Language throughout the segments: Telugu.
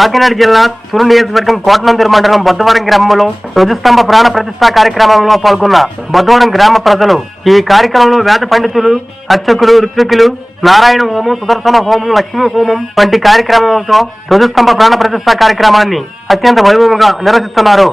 కాకినాడ జిల్లా తురు నియోజకవర్గం కోటనందూరు మండలం బొద్దవరం గ్రామంలో ధ్వజస్తంభ ప్రాణ ప్రతిష్ఠా కార్యక్రమంలో పాల్గొన్న బొద్దవరం గ్రామ ప్రజలు ఈ కార్యక్రమంలో వేద పండితులు, అర్చకులు, ఋత్వికులు నారాయణ హోమం, సుదర్శన హోమం, లక్ష్మీ హోమం వంటి కార్యక్రమాలతో ధ్వజస్తంభ ప్రాణ ప్రతిష్ఠా కార్యక్రమాన్ని అత్యంత వైభవంగా నిర్వహిస్తున్నారు.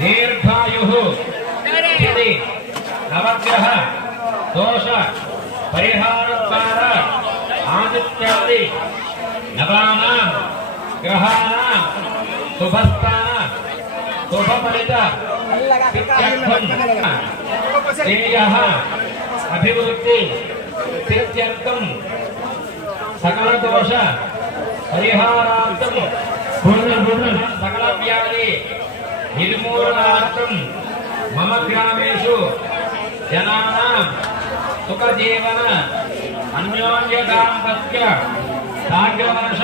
దీర్ఘాయు నవగ్రహ దోష పరిహార ద్వారా ఆదిత్యాది నవానాం గ్రహాణాం శుభస్థాన శుభఫలిత అభివృద్ధి సిద్ధ్యర్థం సకల దోష పరిహారార్థం సకల వ్యాధి నిర్మూలనార్థం మమ గ్రామేషు జనానాం సుఖ జీవన అన్యోన్య దాంపత్య సాగ్రవర్ష